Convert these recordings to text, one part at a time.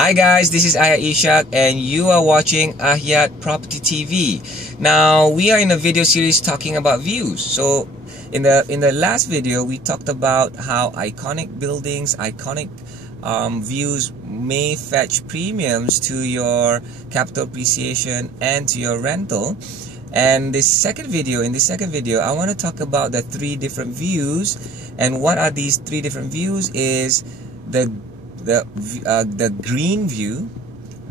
Hi guys, this is Ishak and you are watching Ahyat Property TV. Now we are in a video series talking about views. So in the last video we talked about how iconic buildings, iconic views may fetch premiums to your capital appreciation and to your rental. And in this second video, I want to talk about the three different views. And what are these three different views is the green view,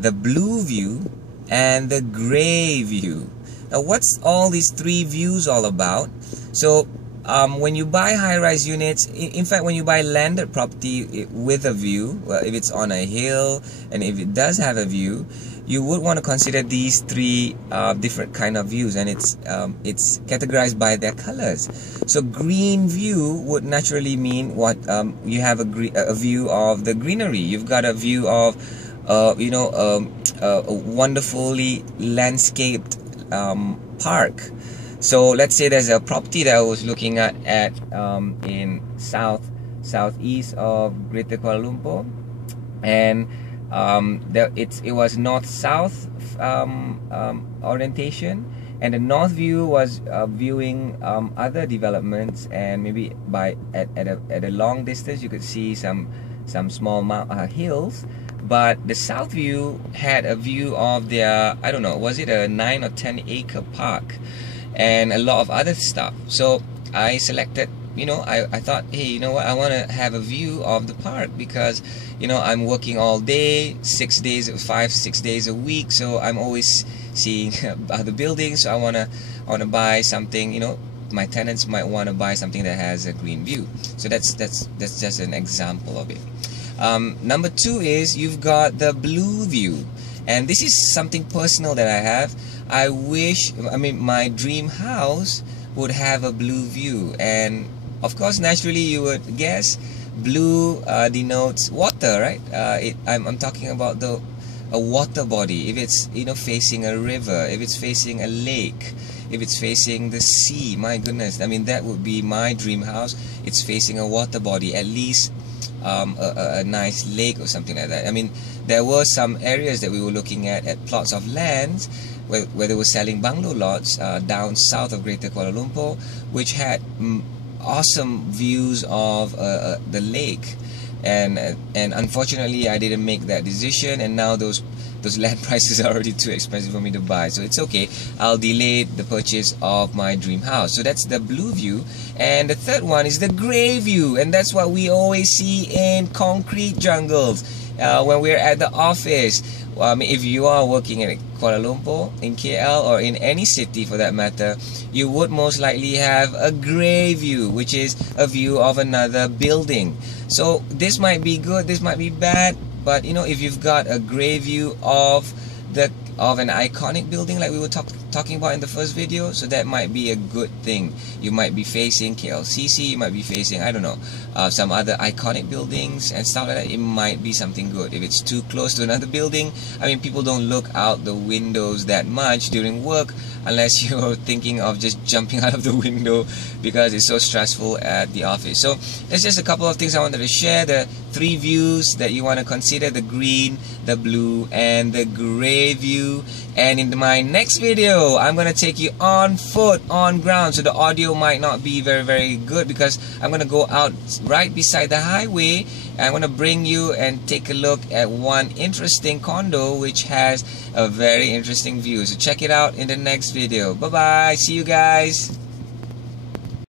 the blue view, and the gray view. Now, what's all these three views all about? So, when you buy high-rise units, in fact, when you buy landed property with a view, well, if it's on a hill and if it does have a view, you would want to consider these three different kind of views, and it's categorized by their colors. So green view would naturally mean what you have a view of the greenery. You've got a view of a wonderfully landscaped park. So let's say there's a property that I was looking at in southeast of Greater Kuala Lumpur, and it was north-south orientation, and the north view was viewing other developments, and maybe at a long distance you could see some small hills. But the south view had a view of their, I don't know, was it a 9 or 10 acre park and a lot of other stuff. So I selected, I thought, hey, you know what, I want to have a view of the park because, I'm working all day, 6 days a week, so I'm always seeing other buildings. So I want to buy something, my tenants might want to buy something that has a green view. So that's just an example of it. Number two is you've got the blue view, and this is something personal that I have. My dream house would have a blue view, and of course naturally you would guess blue denotes water, right? I'm talking about a water body. If it's facing a river, if it's facing a lake, if it's facing the sea, my goodness, that would be my dream house. It's facing a water body, at least a nice lake or something like that. There were some areas that we were looking at plots of land where they were selling bungalow lots down south of Greater Kuala Lumpur, which had awesome views of the lake, and unfortunately I didn't make that decision, and now those land prices are already too expensive for me to buy. So it's okay, I'll delay the purchase of my dream house. So that's the blue view. And the third one is the gray view, and that's what we always see in concrete jungles when we're at the office. If you are working in Kuala Lumpur, in KL, or in any city for that matter, you would most likely have a gray view, which is a view of another building. So this might be good, this might be bad, but if you've got a gray view of an iconic building like we were talking about in the first video, so that might be a good thing. You might be facing KLCC, you might be facing, I don't know, some other iconic buildings and stuff like that. It might be something good. If it's too close to another building, people don't look out the windows that much during work unless you're thinking of just jumping out of the window because it's so stressful at the office. So that's just a couple of things I wanted to share. The three views that you want to consider: the green, the blue, and the gray view. And in my next video, I'm going to take you on foot, on ground. So the audio might not be very, very good because I'm going to go out right beside the highway. I'm going to bring you and take a look at one interesting condo which has a very interesting view. So check it out in the next video. Bye-bye. See you guys.